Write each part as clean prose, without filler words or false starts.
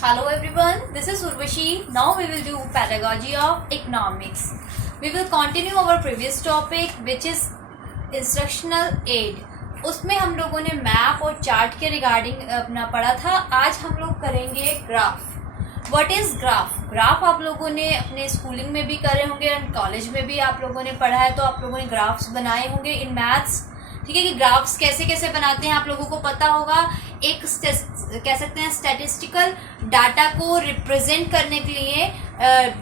Hello everyone, this is Urvashi. Now we will do pedagogy of economics. We will continue our previous topic which is instructional aid. उसमें हम लोगों ने map और chart के regarding अपना पढ़ा था. आज हम लोग करेंगे graph. What is graph? Graph आप लोगों ने अपने स्कूलिंग में भी करे होंगे और कॉलेज में भी आप लोगों ने पढ़ा है, तो आप लोगों ने ग्राफ्स बनाए होंगे इन मैथ्स. ठीक है कि ग्राफ्स कैसे कैसे बनाते हैं आप लोगों को पता होगा. एक कह सकते हैं स्टैटिस्टिकल डाटा को रिप्रेजेंट करने के लिए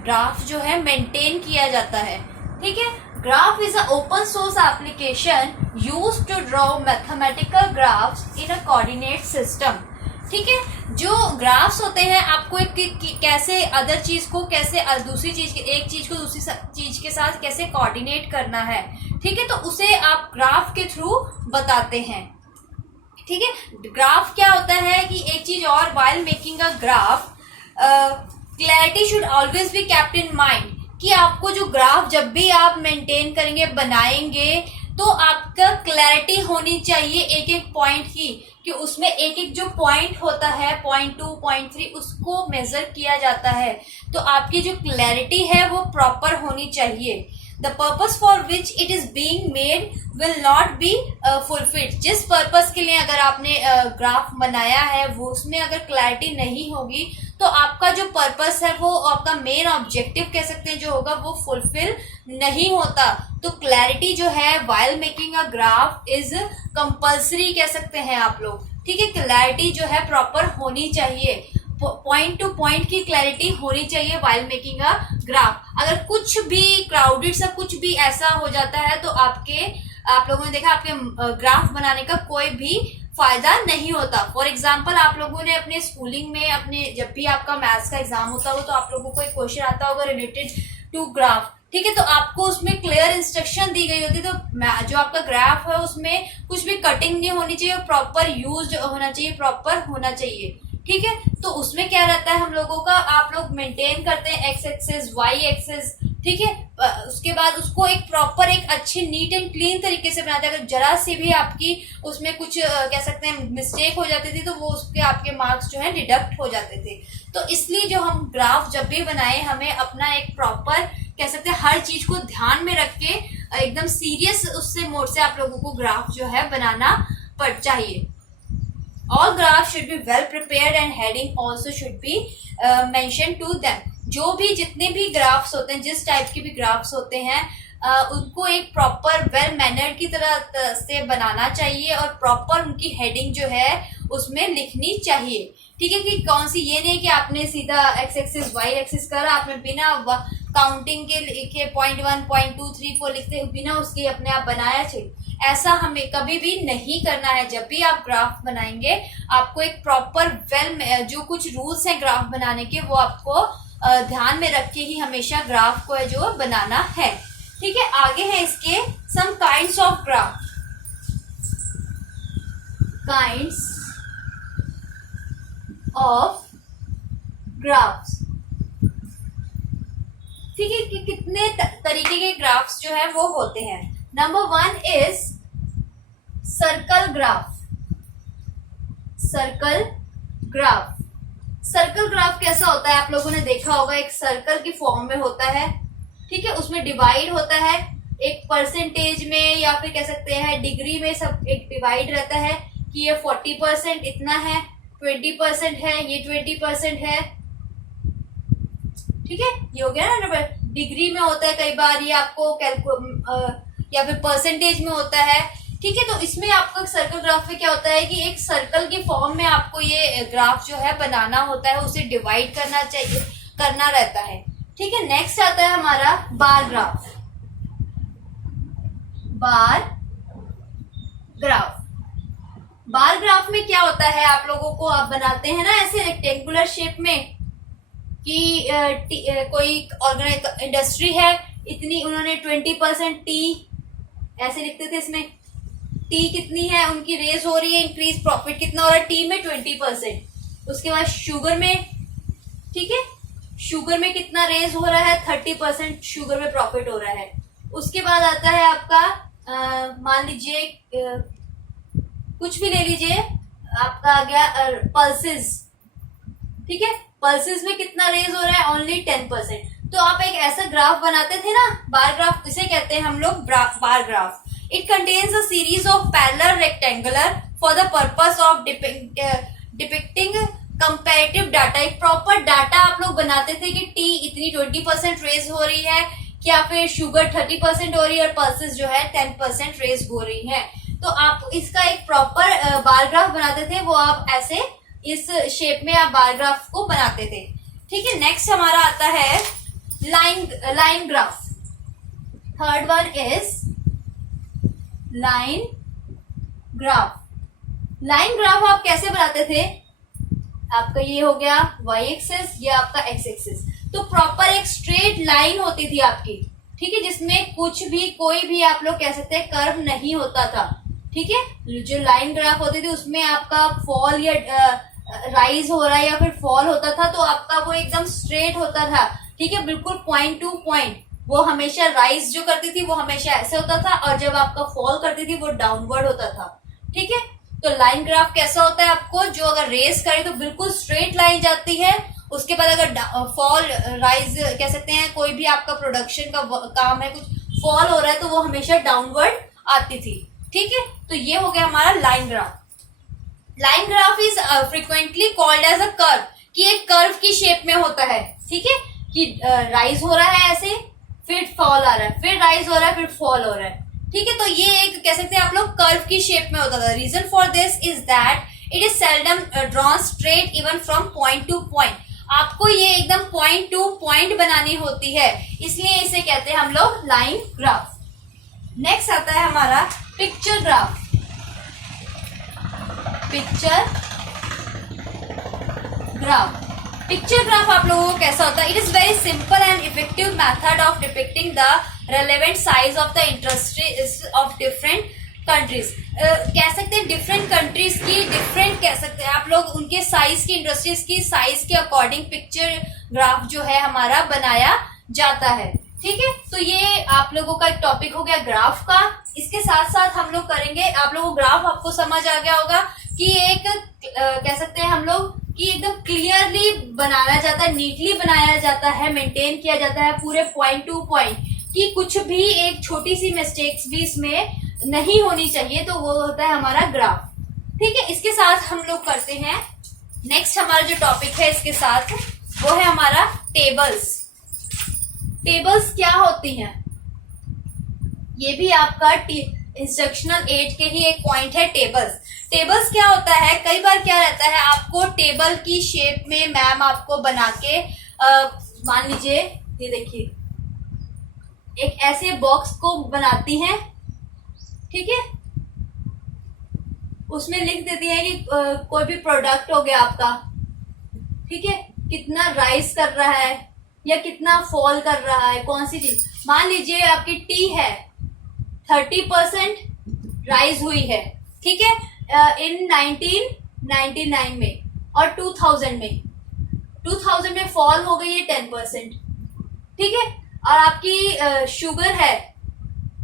ग्राफ जो है मेंटेन किया जाता है. ठीक है, graph is a open source application used to draw mathematical graphs in a coordinate system. ठीक है, जो ग्राफ्स होते हैं आपको एक कैसे अदर चीज को कैसे दूसरी चीज एक चीज को दूसरी चीज के साथ कैसे कोऑर्डिनेट करना है. ठीक है, तो उसे आप ग्राफ के थ्रू बताते हैं. ठीक है, ग्राफ क्या होता है कि एक चीज और, while making a graph clarity should always be kept in mind कि आपको जो ग्राफ जब भी आप मेंटेन करेंगे बनाएंगे तो आपका क्लैरिटी होनी चाहिए एक एक पॉइंट की, कि उसमें एक एक जो पॉइंट होता है पॉइंट 2 पॉइंट 3 उसको मेजर किया जाता है. तो आपकी जो क्लैरिटी है वो प्रॉपर होनी चाहिए. The purpose for which it is being made will not be fulfilled. जिस पर्पस के लिए अगर आपने ग्राफ बनाया है वो उसमें अगर क्लैरिटी नहीं होगी तो आपका जो पर्पस है वो आपका मेन ऑब्जेक्टिव कह सकते हैं जो होगा वो फुलफिल नहीं होता. तो क्लैरिटी जो है while making a graph is compulsory कह सकते हैं आप लोग. ठीक है, क्लैरिटी जो है प्रॉपर होनी चाहिए, पॉइंट टू पॉइंट की क्लैरिटी होनी चाहिए व्हाइल मेकिंग अ ग्राफ. अगर कुछ भी क्राउडेड सा कुछ भी ऐसा हो जाता है तो आप लोगों ने देखा आपके ग्राफ बनाने का कोई भी फायदा नहीं होता. फॉर एग्जाम्पल आप लोगों ने अपने स्कूलिंग में अपने जब भी आपका मैथ्स का एग्जाम होता हो तो आप लोगों को एक क्वेश्चन आता होगा रिलेटेड टू ग्राफ. ठीक है, तो आपको उसमें क्लियर इंस्ट्रक्शन दी गई होती, तो जो आपका ग्राफ है उसमें कुछ भी कटिंग नहीं होनी चाहिए, प्रॉपर यूज होना चाहिए, प्रॉपर होना चाहिए. ठीक है, तो उसमें क्या रहता है हम लोगों का, आप लोग मेंटेन करते हैं एक्स एक्सिस वाई एक्सिस. ठीक है, उसके बाद उसको एक प्रॉपर एक अच्छे नीट एंड क्लीन तरीके से बनाते हैं. अगर जरा सी भी आपकी उसमें कुछ कह सकते हैं मिस्टेक हो जाती थी तो वो उसके आपके मार्क्स जो है डिडक्ट हो जाते थे. तो इसलिए जो हम ग्राफ जब भी बनाए हमें अपना एक प्रॉपर कह सकते हैं हर चीज को ध्यान में रख के एकदम सीरियस उससे मोड से आप लोगों को ग्राफ जो है बनाना चाहिए. All graphs should be well prepared and heading also should be mentioned to them. जो भी जितने भी ग्राफ्स होते हैं जिस टाइप के भी ग्राफ्स होते हैं उनको एक प्रॉपर वेल मैनर्ड की तरह से बनाना चाहिए और प्रॉपर उनकी हेडिंग जो है उसमें लिखनी चाहिए. ठीक है, कि कौन सी, ये नहीं कि आपने सीधा एक्स एक्सिस वाई एक्सिस करा, आपने बिना काउंटिंग के लिखे पॉइंट 1 पॉइंट 2 3 4 लिखते बिना उसके अपने आप बनाया चाहिए. ऐसा हमें कभी भी नहीं करना है. जब भी आप ग्राफ बनाएंगे आपको एक प्रॉपर वेल जो कुछ रूल्स हैं ग्राफ बनाने के वो आपको ध्यान में रख के ही हमेशा ग्राफ को जो बनाना है. ठीक है, आगे है इसके some kinds of graph. Kinds of graphs. ठीक है, कि कितने तरीके के ग्राफ्स जो है वो होते हैं. Number 1 is circle graph. Circle graph. Circle graph कैसा होता है आप लोगों ने देखा होगा, एक सर्कल की फॉर्म में होता है. ठीक है, उसमें डिवाइड होता है एक परसेंटेज में या फिर कह सकते हैं डिग्री में, सब एक डिवाइड रहता है कि ये 40% इतना है, 20% है, ये 20% है. ठीक है, ये हो गया ना. डिग्री में होता है कई बार ये आपको या फिर परसेंटेज में होता है. ठीक है, तो इसमें आपको सर्कल ग्राफ में क्या होता है कि एक सर्कल की फॉर्म में आपको ये ग्राफ जो है बनाना होता है, उसे डिवाइड करना रहता है. ठीक है, नेक्स्ट आता है हमारा bar graph. Bar graph. Bar graph में क्या होता है आप लोगों को, आप बनाते हैं ना ऐसे रेक्टेंगुलर शेप में कि कोई इंडस्ट्री है इतनी, उन्होंने 20% टी ऐसे लिखते थे. इसमें टी कितनी है उनकी रेज हो रही है, इंक्रीज प्रॉफिट कितना हो रहा है टी में 20%. उसके बाद शुगर में, ठीक है, शुगर में कितना रेज हो रहा है 30% शुगर में प्रॉफिट हो रहा है. उसके बाद आता है आपका मान लीजिए कुछ भी ले लीजिए, आपका आ गया पल्सेस. ठीक है, पल्सेस में कितना रेज हो रहा है, ओनली 10%। तो आप एक ऐसा ग्राफ बनाते थे ना, बार ग्राफ, इसे कहते हैं हम लोग bar graph. It contains a series of parallel rectangular for the purpose of depicting comparative data. एक प्रॉपर डाटा आप लोग बनाते थे कि टी इतनी 20% रेज हो रही है, या फिर शुगर 30% हो रही है और पल्सेस जो है 10% रेज हो रही है। तो आप इसका एक प्रॉपर बार ग्राफ बनाते थे, वो आप ऐसे इस शेप में आप बार ग्राफ को बनाते थे। ठीक है, नेक्स्ट हमारा आता है line graph. Third one is line graph. Line graph आप कैसे बनाते थे, आपका ये हो गया y एक्सिस, ये आपका x एक्सिस। तो प्रॉपर एक स्ट्रेट लाइन होती थी आपकी, ठीक है, जिसमें कुछ भी कोई भी आप लोग कह सकते हैं कर्व नहीं होता था। ठीक है, जो लाइन ग्राफ होती थी उसमें आपका फॉल या राइज हो रहा है या फिर फॉल होता था, तो आपका वो एकदम स्ट्रेट होता था। ठीक है, बिल्कुल पॉइंट टू पॉइंट। वो हमेशा राइज जो करती थी वो हमेशा ऐसे होता था, और जब आपका फॉल करती थी वो डाउनवर्ड होता था। ठीक है, तो लाइन ग्राफ कैसा होता है, आपको जो अगर रेस करे तो बिल्कुल स्ट्रेट लाइन जाती है, उसके बाद अगर फॉल राइज कह सकते हैं, कोई भी आपका प्रोडक्शन का काम है, कुछ फॉल हो रहा है तो वो हमेशा डाउनवर्ड आती थी। ठीक है, तो ये हो गया हमारा line graph. Line graph is frequently called as a curve, कि एक कर्व की शेप में होता है। ठीक है, कि राइज हो रहा है ऐसे, फिर फॉल आ रहा है, फिर राइज हो रहा है, फिर फॉल हो रहा है। ठीक है, तो ये एक कह सकते हैं आप लोग कर्व की शेप में होता था। Reason for this is that it is seldom drawn straight even from point to point. आपको ये एकदम पॉइंट टू पॉइंट बनानी होती है, इसलिए इसे कहते हैं हम लोग लाइन ग्राफ। नेक्स्ट आता है हमारा picture graph. Picture graph, picture graph आप लोगों को कैसा होता है, it is very simple and effective method of depicting the relevant size of the industries of different countries. कह सकते हैं डिफरेंट कंट्रीज की डिफरेंट, कह सकते हैं आप लोग उनके साइज की, इंडस्ट्रीज की साइज के अकॉर्डिंग पिक्चर ग्राफ जो है हमारा बनाया जाता है। ठीक है, तो ये आप लोगों का एक टॉपिक हो गया ग्राफ का। इसके साथ साथ हम लोग करेंगे, आप लोगों को ग्राफ आपको समझ आ गया होगा कि एक कह सकते हैं हम लोग कि एकदम क्लियरली बनाया जाता है, नीटली बनाया जाता है, मेंटेन किया जाता है पूरे पॉइंट टू पॉइंट, कि कुछ भी एक छोटी सी मिस्टेक्स भी इसमें नहीं होनी चाहिए, तो वो होता है हमारा ग्राफ। ठीक है, इसके साथ हम लोग करते हैं नेक्स्ट हमारा जो टॉपिक है, इसके साथ वो है हमारा टेबल्स। टेबल्स क्या होती हैं, ये भी आपका इंस्ट्रक्शनल एड के ही एक पॉइंट है। टेबल्स क्या होता है, कई बार क्या रहता है, आपको टेबल की शेप में मैम आपको बना के मान लीजिए ये देखिए एक ऐसे बॉक्स को बनाती हैं। ठीक है, उसमें लिख देती है कि कोई भी प्रोडक्ट हो गया आपका, ठीक है, कितना राइज कर रहा है या कितना फॉल कर रहा है, कौन सी चीज। मान लीजिए आपकी टी है 30% राइज हुई है, ठीक है, इन 1999 में, और 2000 में फॉल हो गई है 10%। ठीक है, और आपकी शुगर है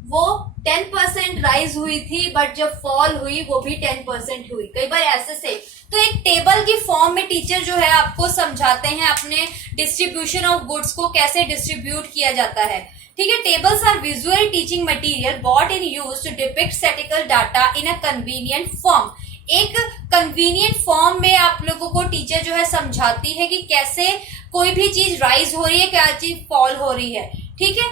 वो 10% राइज हुई थी, बट जब फॉल हुई वो भी 10% हुई। कई बार ऐसे से, तो एक टेबल की फॉर्म में टीचर जो है आपको समझाते हैं अपने डिस्ट्रीब्यूशन ऑफ गुड्स को कैसे डिस्ट्रीब्यूट किया जाता है। ठीक है, tables are visual teaching material but in use to depict statistical data in a convenient form. एक कन्वीनियंट फॉर्म में आप लोगों को टीचर जो है समझाती है कि कैसे कोई भी चीज राइज हो रही है, क्या चीज फॉल हो रही है। ठीक है,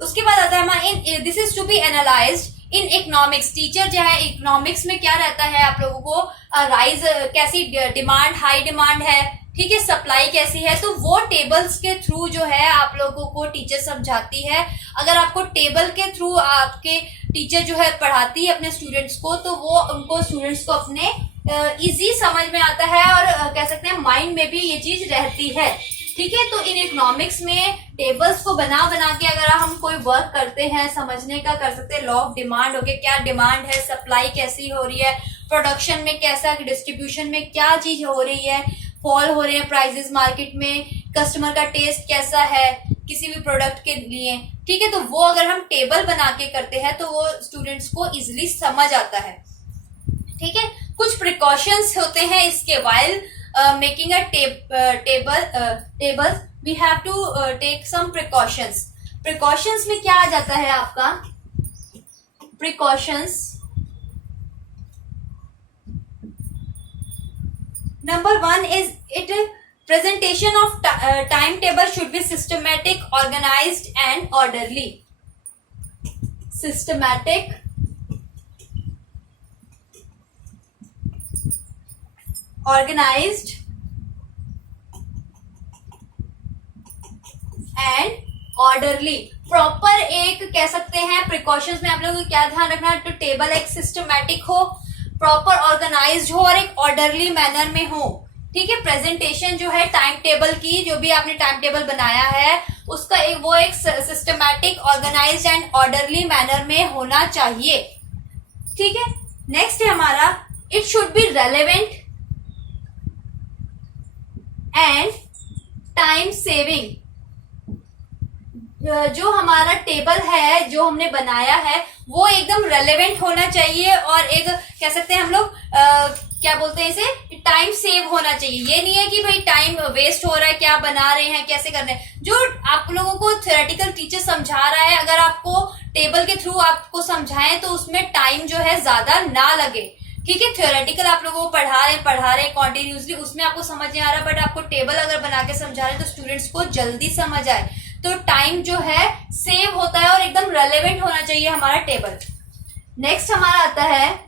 उसके बाद आता है हमारा this is to be analysed in economics. Teacher जो है इकोनॉमिक्स में क्या रहता है, आप लोगों को राइज कैसी डिमांड, हाई डिमांड है, ठीक है, सप्लाई कैसी है, तो वो टेबल्स के थ्रू जो है आप लोगों को टीचर समझाती है। अगर आपको टेबल के थ्रू आपके टीचर जो है पढ़ाती है अपने स्टूडेंट्स को, तो वो उनको स्टूडेंट्स को अपने इजी समझ में आता है, और कह सकते हैं माइंड में भी ये चीज रहती है। ठीक है, तो इन इकोनॉमिक्स में टेबल्स को बना के अगर हम कोई वर्क करते हैं, समझने का कर सकते हैं। लॉ ऑफ डिमांड हो गया, क्या डिमांड है, सप्लाई कैसी हो रही है, प्रोडक्शन में कैसा, डिस्ट्रीब्यूशन में क्या चीज हो रही है, फॉल हो रहे हैं प्राइसेस मार्केट में, कस्टमर का टेस्ट कैसा है किसी भी प्रोडक्ट के लिए। ठीक है, तो वो अगर हम टेबल बना के करते हैं तो वो स्टूडेंट्स को इजिली समझ आता है। ठीक है, कुछ प्रिकॉशंस होते हैं इसके while making a tables, we have to take some precautions. Precautions में क्या आ जाता है आपका? Precautions, number 1 is it presentation of timetable should be systematic, organized and orderly. Systematic, organized and orderly. Proper एक कह सकते हैं प्रिकॉशंस में आप लोगों को क्या ध्यान रखना है, तो टेबल एक सिस्टमैटिक हो, प्रॉपर ऑर्गेनाइज्ड हो और एक ऑर्डरली मैनर में हो. ठीक है. प्रेजेंटेशन जो है टाइम टेबल की, जो भी आपने टाइम टेबल बनाया है उसका एक systematic, organised and orderly manner में होना चाहिए. ठीक है. नेक्स्ट है हमारा it should be relevant and time saving. जो हमारा टेबल है जो हमने बनाया है वो एकदम रेलेवेंट होना चाहिए और एक कह सकते हैं हम लोग क्या बोलते हैं इसे, टाइम सेव होना चाहिए. ये नहीं है कि भाई टाइम वेस्ट हो रहा है, क्या बना रहे हैं, कैसे कर रहे हैं. जो आप लोगों को थ्योरेटिकल टीचर समझा रहा है, अगर आपको टेबल के थ्रू आपको समझाएं तो उसमें टाइम जो है ज्यादा ना लगे. ठीक है. थ्योरेटिकल आप लोगों को पढ़ा रहे हैं कॉन्टिन्यूसली, उसमें आपको समझ नहीं आ रहा, बट आपको टेबल अगर बना के समझा रहे हैं तो स्टूडेंट्स को जल्दी समझ आए. तो टाइम जो है सेव होता है और एकदम रेलेवेंट होना चाहिए हमारा टेबल. नेक्स्ट हमारा आता है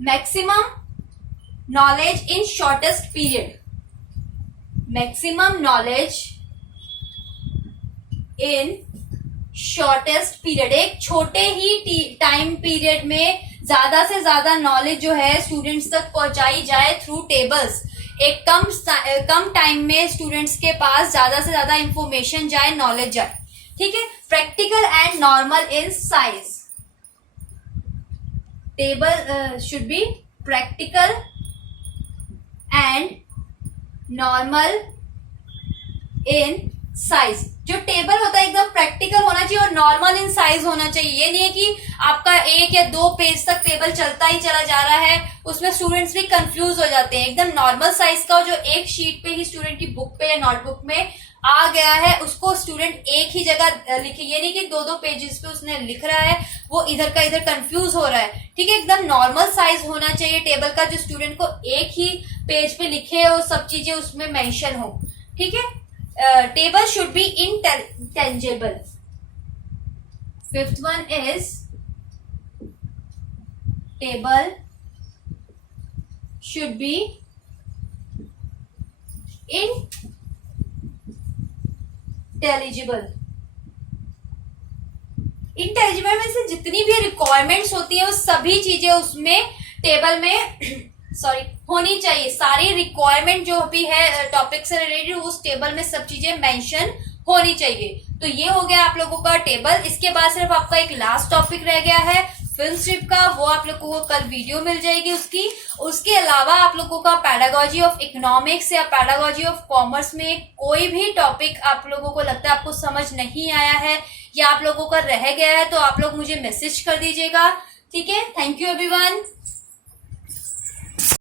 maximum knowledge in shortest period. Maximum knowledge in shortest period. एक छोटे ही टाइम पीरियड में ज्यादा से ज्यादा नॉलेज जो है स्टूडेंट्स तक पहुंचाई जाए थ्रू टेबल्स. एक कम टाइम में स्टूडेंट्स के पास ज्यादा से ज्यादा इंफॉर्मेशन जाए, नॉलेज जाए. ठीक है. Practical and normal in size. Table should be practical and normal in size. जो टेबल होता है एकदम प्रैक्टिकल होना चाहिए और नॉर्मल इन साइज होना चाहिए. ये नहीं है कि आपका 1 या 2 पेज तक टेबल चलता ही चला जा रहा है, उसमें स्टूडेंट्स भी कंफ्यूज हो जाते हैं. एकदम नॉर्मल साइज का जो एक शीट पे ही स्टूडेंट की बुक पे या नोटबुक में आ गया है उसको स्टूडेंट एक ही जगह लिखे. ये नहीं कि 2-2 पेजेस पे उसने लिख रहा है, वो इधर का इधर कंफ्यूज हो रहा है. ठीक है. एकदम नॉर्मल साइज होना चाहिए टेबल का, जो स्टूडेंट को एक ही पेज पे लिखे और सब चीजें उसमें मेंशन हो. ठीक है. Table should be intangible. 5th one is table should be intelligible. Intelligible में से जितनी भी रिक्वायरमेंट्स होती है वो सभी चीजें उसमें टेबल में होनी चाहिए. सारी रिक्वायरमेंट जो भी है टॉपिक से रिलेटेड उस टेबल में सब चीजें मेंशन होनी चाहिए. तो ये हो गया आप लोगों का टेबल. इसके बाद सिर्फ आपका एक लास्ट टॉपिक रह गया है फिल्म स्ट्रिप का. वो आप लोगों को कल वीडियो मिल जाएगी उसकी. उसके अलावा आप लोगों का पैडागोजी ऑफ इकोनॉमिक्स या पैडागोजी ऑफ कॉमर्स में कोई भी टॉपिक आप लोगों को लगता है आपको समझ नहीं आया है या आप लोगों का रह गया है तो आप लोग मुझे मैसेज कर दीजिएगा. ठीक है. Thank you everyone.